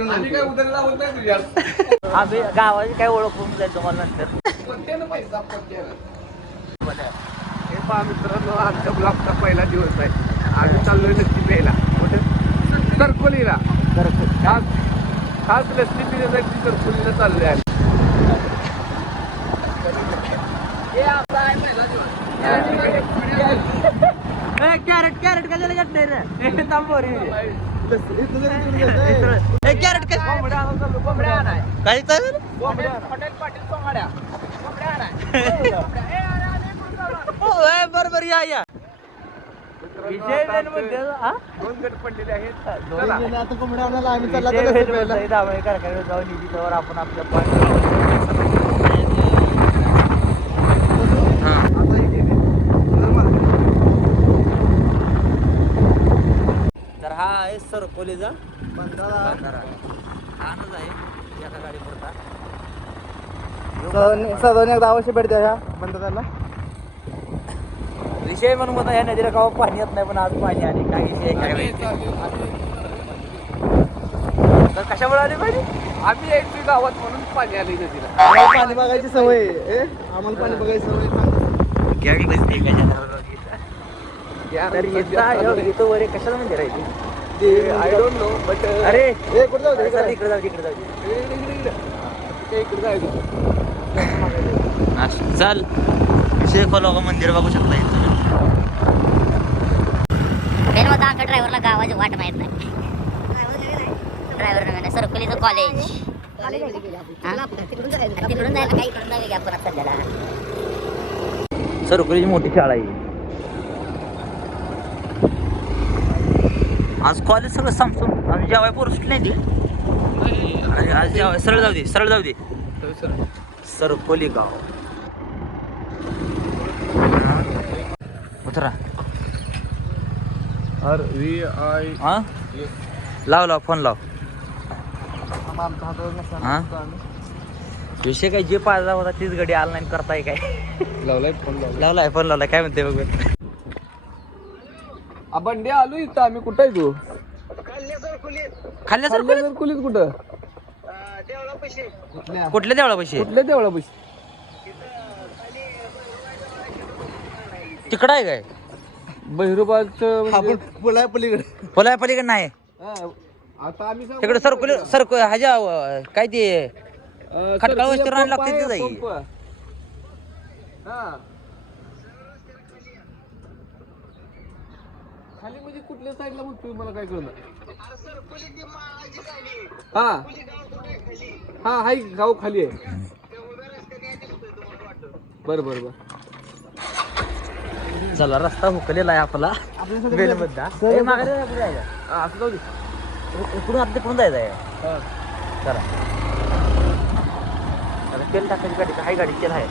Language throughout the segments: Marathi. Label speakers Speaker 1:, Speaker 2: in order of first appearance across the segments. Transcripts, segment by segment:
Speaker 1: आम्ही काय उदर लावत नाही तुझ्यात
Speaker 2: आम्ही गावाची काय ओळख होऊन जाईल तुम्हाला नंतर.
Speaker 1: पट्ट्यानं पैसा पट्ट्यानं हे पहा मित्रांनो आमच्या ब्लॉकचा पहिला दिवस आहे. आम्ही चाललोय लस्सी प्यायला. कुठे? सरकोलीला खास खास लस्सी पिण्यासाठी सरकोलीला चाललोय आम्ही.
Speaker 2: Crate crate. कशाला घेत नाही रे कॅरेट काय चालेल बरोबर या या विजय?
Speaker 1: दोन गट पडलेले आहेत.
Speaker 3: आता कोंबड्या आम्ही चालला
Speaker 2: जाऊन आपण आपल्या तर आहे सरकोलीचा बंधारा हाच आहे एका गाडी पडता
Speaker 3: सदाने सदाने एकदा अवश्य भेट द्या ह्या बंधाऱ्याला
Speaker 2: विषय म्हणून म्हणता या नदीला कवा पाणी येत नाही पण आज पाणी आले. काय विषय. तर कशामुळे आले पाहिजे?
Speaker 1: आम्ही यायची गावात म्हणून पाणी आली नदीला.
Speaker 3: आम्हाला पाणी बघायची सवय आम्हाला पाणी बघायची सवय आहे.
Speaker 2: गॅंग बसते कशाला तर येता. येतो वरे कशाला म्हणजे राहिली
Speaker 3: ते-
Speaker 1: आय डोंट नो बट
Speaker 2: अरे
Speaker 3: कुठं जाऊ दे, इकडे.
Speaker 2: चल इकडे जाऊ दे, इकडे जाऊ दे.
Speaker 1: इकडे जायचं
Speaker 2: चल. विषय खोला मंदिर बघू शकता इथं.
Speaker 4: मेन होता आमच्या ड्रायव्हरला गावाची वाट माहीत नाही. ड्रायव्हर नव्हे सरकोलीचं कॉलेज तिकडून जायला काही इकडून घ्या परत सध्याला.
Speaker 2: सरकुलीची मोठी शाळा आहे. आज कॉलेज सगळं संपसून आम्ही जेवाय पोरं सुटली नाही ती. आणि आज जेवाय सरळ जाऊ दे सरळ जाऊ दे. सरकोली गाव. उतरा.
Speaker 1: R V I.
Speaker 2: हा? लाव लाव फोन लाव. हा? विषय काय जे पाहिजे होता तीच गडी ऑनलाईन करताय काय?
Speaker 1: लावलाय फोन लावलाय.
Speaker 2: फोन लावलाय. काय म्हणते बघ
Speaker 1: बंडे आलो इथं आम्ही कुठं आहे तू?
Speaker 2: खाल्ल्या सरकुलीत
Speaker 1: खाल्ल्या कुलीत कुठं?
Speaker 3: कुठल्या?
Speaker 2: कुठल्या देवळा पैसे?
Speaker 1: कुठल्या देवळा पैसे?
Speaker 2: तिकडं आहे काय?
Speaker 1: बहिरोबाचं म्हणजे-
Speaker 3: पण पुला आहे पलीकडे.
Speaker 2: पोला पलीकडे नाही.
Speaker 1: हा, आता आम्ही सांगू
Speaker 2: तिकडे सरकुली सरकु ह्याच्या अं, काय ते
Speaker 1: अं,
Speaker 2: खटकाळ वस्तीवर आणायला
Speaker 1: पंप
Speaker 2: लागते तिथं
Speaker 1: पंप. हा. खाली म्हणजे कुठल्या साईडला म्हणतोय मला काय कळलं? हा. हा हाय गाव खाली आहे. बर बर बर.
Speaker 2: चला रस्ता हुकलेला आहे आपला. मागे पुढे जायचं.
Speaker 1: हा, असं जाऊ दे.
Speaker 2: इ- इकडून जायचं आहे.
Speaker 1: हा.
Speaker 2: चला. चला, तेल टाकायची गाडी हाय गाडी तेल आहे.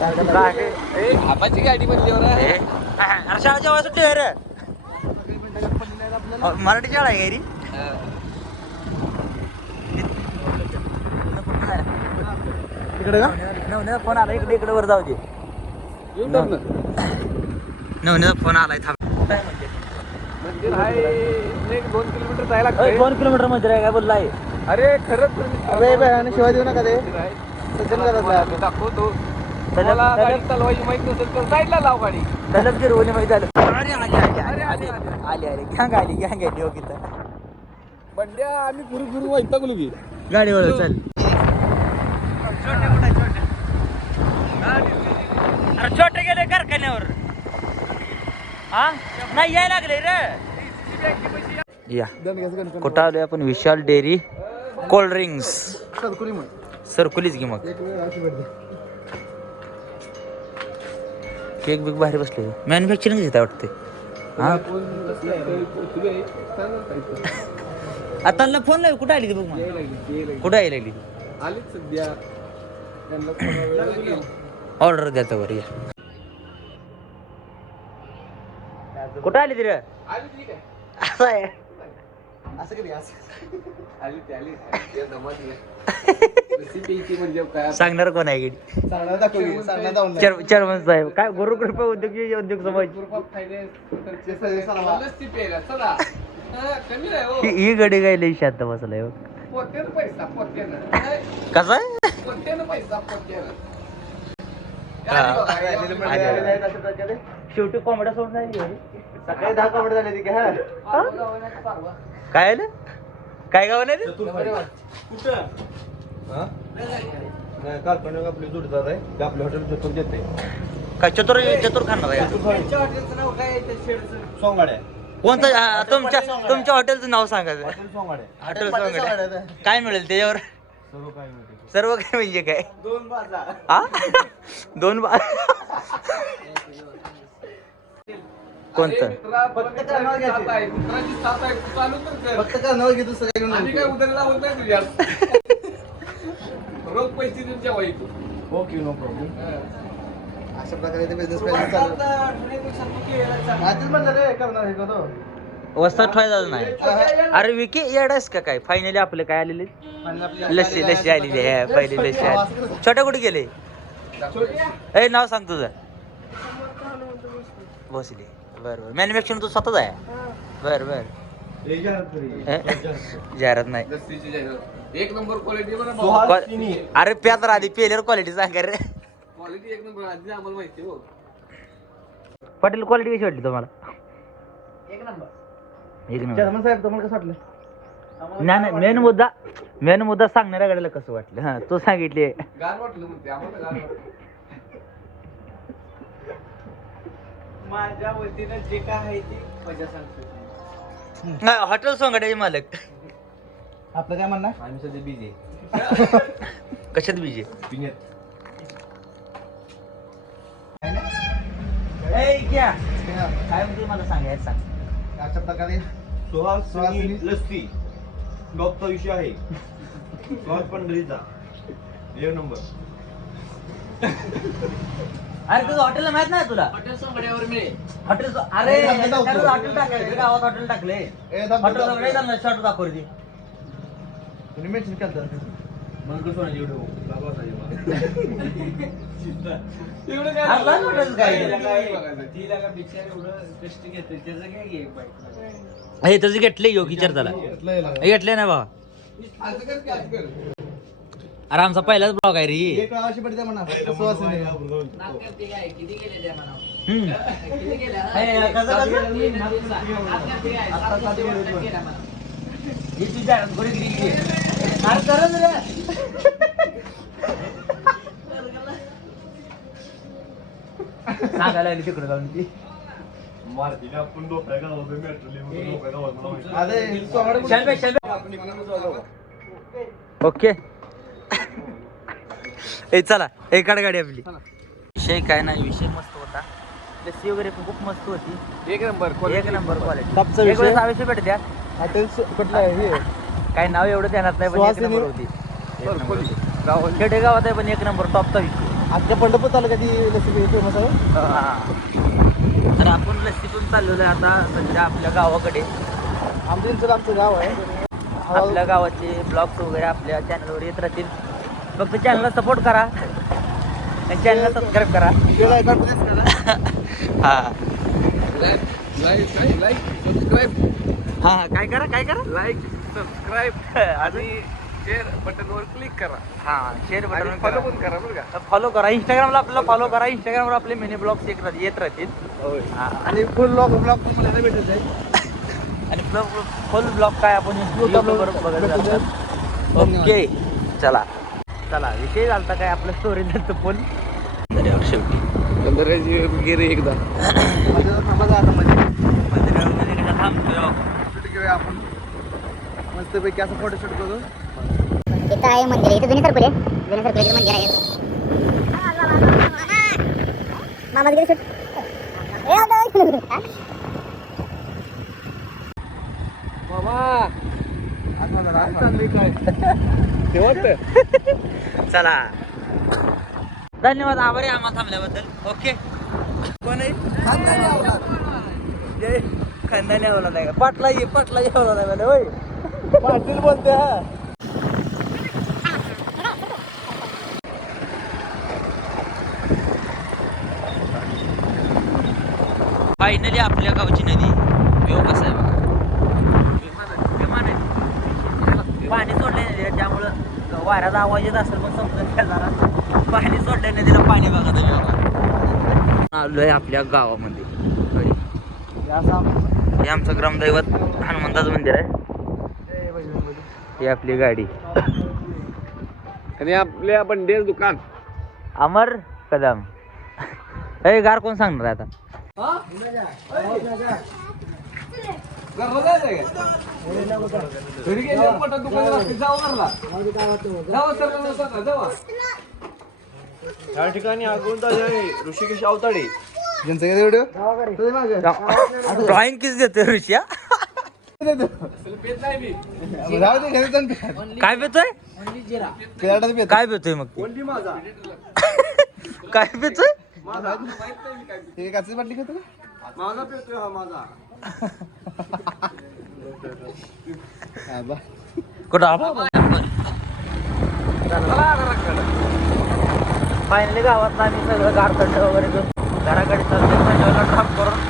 Speaker 2: काय आहे?
Speaker 1: ए, आबाची गाडी म्हणल्यावर आहे.
Speaker 2: ए, अरे शाळा जेव्हा सुट्टी आहे. रे अ, मराठी शाळा आहे रे
Speaker 1: हा.
Speaker 3: का
Speaker 2: फोन आला इकडे इकडे वर जाऊ दे. नवनीचा फोन आलाय थांब
Speaker 1: आहे दोन किलोमीटर जायला
Speaker 2: दोन किलोमीटर मंदिर आहे काय बोललाय
Speaker 1: अरे खरंच
Speaker 3: शिवाय देऊ नका ते
Speaker 1: आहे.
Speaker 3: आहे.
Speaker 1: दाखवतो मला
Speaker 2: त्याला-
Speaker 1: गाडी चालवायची माहीत नसेल तर साईडला लाव गाडी.
Speaker 2: माहिती झालं. अरे आली आली आली
Speaker 1: अरे,
Speaker 2: आली
Speaker 1: आली,
Speaker 2: आली आली. गँग आली गँग आली हो तिथं.
Speaker 1: बंड्या आम्ही फिरू फिरू वैतागलो की.
Speaker 2: गाडीवर चल. अरे छोटे गेले कारखान्यावर. हा? नाही यायला लागले रे. या.
Speaker 3: दणक्याचं.
Speaker 2: कुठं आलोय आपण? Vishal dairy cold drinks.
Speaker 3: Sarkuli म्हण.
Speaker 2: सरकुलीच घे मग?
Speaker 3: एक वेळ अशी भेट द्या.
Speaker 2: केक बिक बाहेर बसले मॅन्युफॅक्चरिंग घेता वाटते हा. आता फोन लाव कुठं आली ती बघ मला. कुठं यायला
Speaker 1: आलीच सध्या.
Speaker 2: ऑर्डर द्या तर या कुठं आली ती रे
Speaker 1: आली?
Speaker 2: असं आहे
Speaker 3: असं कधी असं?
Speaker 1: आली ती, आली. ती. म्हणजे काय?
Speaker 2: सांगणार कोण आहे? गडी
Speaker 3: सांगणार दाखवली सांगणार जाऊन नाही.
Speaker 2: चेअर- चेअरमन साहेब काय गुरु कृपा उद्योग उद्योग समाज.
Speaker 1: हा, हो.
Speaker 2: ही ही गडी काय लई शांत बसलाय हो.
Speaker 1: पैसा
Speaker 2: कसा?
Speaker 1: पैसा
Speaker 2: हा.
Speaker 3: अशा प्रकारे.
Speaker 2: शेवटी कोंबड्या सोडून नाही
Speaker 3: सकाळी दहा कपडे झाले ती का?
Speaker 2: काय आलं? काय गाव नाही ते?
Speaker 3: हा? नाही काल्पनिक आपली जोडीदार आहे ते आपल्या हॉटेल देते
Speaker 2: काय चतुर चतुर खाणार आहे?
Speaker 3: सोंगाड्या.
Speaker 2: कोणतं? हा, तुमच्या तुमच्या हॉटेलचं नाव सांगा
Speaker 3: हॉटेल सोंगाड्या.
Speaker 2: हॉटेल सोंगड्या. काय मिळेल त्याच्यावर?
Speaker 3: सर्व काय मिळते
Speaker 2: सर्व काय म्हणजे काय?
Speaker 3: दोन बाजा
Speaker 2: हा? दोन बा कोणतं?
Speaker 1: फक्त
Speaker 3: करणार घ्यायचे.
Speaker 1: साथ आहे मित्राची साथ आहे तू चालू तर कर.
Speaker 3: फक्त करणार की दुसरं काही
Speaker 1: नाही तुझ्यात रोख पैसे देऊन जेव्हा येतो
Speaker 3: ओके नो प्रॉब्लेम अशा प्रकारे ते बिझनेस पाहिजे चालू. आधीच म्हणलं रे करणार हे कतो
Speaker 2: वस्तात ठेवायचं नाही. अरे विकी येडायस का काय? फायनली आपलं काय आलेले? लस्सी लस्सी आलेली आहे. पहिली लस्सी आली छोट्या कुठे गेले? ए नाव सांग तुझं. भोसले बर बर. मॅन्युफॅक्चरिंग तू स्वतःच आहे? बर बर. जाहिरात नाही.
Speaker 1: लस्सीची जाहिरात. एक नंबर क्वालिटी
Speaker 3: सुहास चिनी.
Speaker 2: अरे प्यात आधी पेल्यावर क्वालिटी सांगा रे.
Speaker 1: क्वालिटी एक नंबर आधी आम्हाला माहिती हो
Speaker 2: पटेल क्वालिटी कशी वाटली तुम्हाला?
Speaker 3: एक नंबर.
Speaker 2: एक नंबर.
Speaker 3: चेअरमन साहेब तुम्हाला कसं वाटलं?
Speaker 2: नाही नाही मेन मुद्दा मेन मुद्दा सांगणाऱ्या गाडीला कसं वाटलं? हा तो सांगितले
Speaker 1: गार वाटलं म्हणते आम्हाला गार वाटलं.
Speaker 3: माझ्या वतीनं जे काय आहे ते मजा सांगतो
Speaker 2: हॉटेल सोंगाड्याचे मालक.
Speaker 3: आपलं काय म्हणणं? आम्ही सध्या बिझी
Speaker 2: कशात बिजे
Speaker 3: पिण्यात.
Speaker 2: काय म्हणते मला सांगायचं? सांग
Speaker 3: अशा प्रकारे
Speaker 5: सुहास
Speaker 3: सुहासिनी.
Speaker 5: लस्सी. टॉपचा विषय आहे. सुहास पंढरीचा. एक नंबर.
Speaker 2: अरे तुझं हॉटेलला माहीत नाही तुला?
Speaker 1: हॉटेल सोंगड्यावर मिळेल
Speaker 2: हॉटेल अरे
Speaker 3: अरे,
Speaker 2: हॉटेल टाकले गावात हॉटेल टाकले
Speaker 3: ए,
Speaker 2: हॉटेल जाणार शॉर्ट दाखव रे
Speaker 3: तुम्ही मेन्शन केलं
Speaker 2: मग कसं व्हिडिओ
Speaker 1: एवढं
Speaker 2: अरे, हॉटेल काय? हे त्याचं घेतले योगी त्याला. घेतले ना बाबा.
Speaker 1: असं असं कर.
Speaker 2: अरे आमचा पहिलाच ब्लॉग आहे रे.
Speaker 3: एक अशी पडते म्हणा.
Speaker 2: हम्म. हे? ही
Speaker 5: मारतीने आपण. डोक्या गावात मेट्रो डोक्या गावात मला माहिती.
Speaker 3: अरे सोंगाडे कुठे?
Speaker 2: शालबे शालबे ओके. ए चला ए काढ गाडी आपली. विषय काय नाही विषय मस्त होता. लस्सी वगैरे पण खूप मस्त होती.
Speaker 1: एक नंबर
Speaker 2: एक नंबर क्वालिटी
Speaker 3: टॉपचा
Speaker 2: एक
Speaker 3: विषय.
Speaker 2: वेळेस आयुष्य भेट द्या.
Speaker 3: हे?
Speaker 2: काय नाव एवढं ध्यानात नाही पण एक. नंबर होती. खेडेगावात आहे पण एक नंबर टॉपचा विषय.
Speaker 3: आजच्या पंढरपूर तालुक्यात ही रेसिपी फेमस आहे.
Speaker 2: तर आपण लस्सीतून चाललेलो आहे आता सध्या आपल्या गावाकडे.
Speaker 3: आमच्या इथं आमचं गाव आहे.
Speaker 2: आपल्या गावाचे ब्लॉग्स वगैरे आपल्या चॅनलवर येत राहतील. फक्त चॅनलला सपोर्ट करा. चॅनलला सबस्क्राईब करा. हा.
Speaker 1: सबस्क्राईब
Speaker 2: हा. काय करा काय करा?
Speaker 1: लाईक सबस्क्राईब आणि शेअर बटनवर क्लिक करा.
Speaker 2: हा शेअर बटन
Speaker 1: फॉलो पण करा बरं का.
Speaker 2: फॉलो करा. इंस्टाग्रामला आपल्याला फॉलो करा. इंस्टाग्रामवर आपले मिनी ब्लॉग्स येत राहतील येत राहतील. हा.
Speaker 3: आणि फुल ब्लॉग ब्लॉग तुम्हाला भेटत जाईल
Speaker 2: आणि फुल ब्लॉग काय आपण बघत जातो ओके चला. चला विषय झालता काय आपलं स्टोरी झालं तरी शेवटी
Speaker 1: गेले एकदा.
Speaker 3: आपण मस्तपैकी असं फोटो शूट करू.
Speaker 4: इथं आहे मंदिर इथं जुने सरकुल आहे. जुने सरकुल मंदिर आहे. मामाच गेले सुट
Speaker 1: मामा काय चाललंय काय शेवट
Speaker 2: चला. धन्यवाद आभारी आम्हाला थांबल्याबद्दल. ओके कोण आहे? जय खानदानी अवलाद आहे का? पाटला ये पाटला ये अवलाद आहे मला होय.
Speaker 3: पाटील बोलते हा.
Speaker 2: फायनली आपल्या गावची नदी. व्यव कसा आहे बघा विमान आहे पाणी सोडले आहे त्यामुळं वाऱ्याचा आवाज येत असेल पण समजून घ्या जरा. पाणी सोडल्याने तिला पाणी बघा तुम्ही बघा. आलोय आपल्या गावामध्ये. हे आमचं ग्रामदैवत हनुमंताचं मंदिर आहे. ही आपली गाडी.
Speaker 1: आणि आपल्या बंडेर दुकान.
Speaker 2: अमर कदम. ए गार कोण सांगणार आहे. आता
Speaker 1: घरी गेले मोठं दुकान असते जाऊ मारला जाऊ सर जाऊ
Speaker 5: या ठिकाणी ऋषिकेश अवताडे.
Speaker 3: ज्यांचं काय व्हिडिओ
Speaker 2: ड्रॉइंग किस देतोय ऋषिया
Speaker 3: राहू दे घरी जाऊन प्या.
Speaker 2: काय पेतोय. काय पेतोय मग? काय पेतोय?
Speaker 3: हे काचेची बाटली घेतो का?
Speaker 1: माझा पेतोय हा माझा.
Speaker 3: हा बा
Speaker 2: कुठं फायनली गावात आम्ही सगळं गारखंड वगैरे घेऊन घराकडे चाललो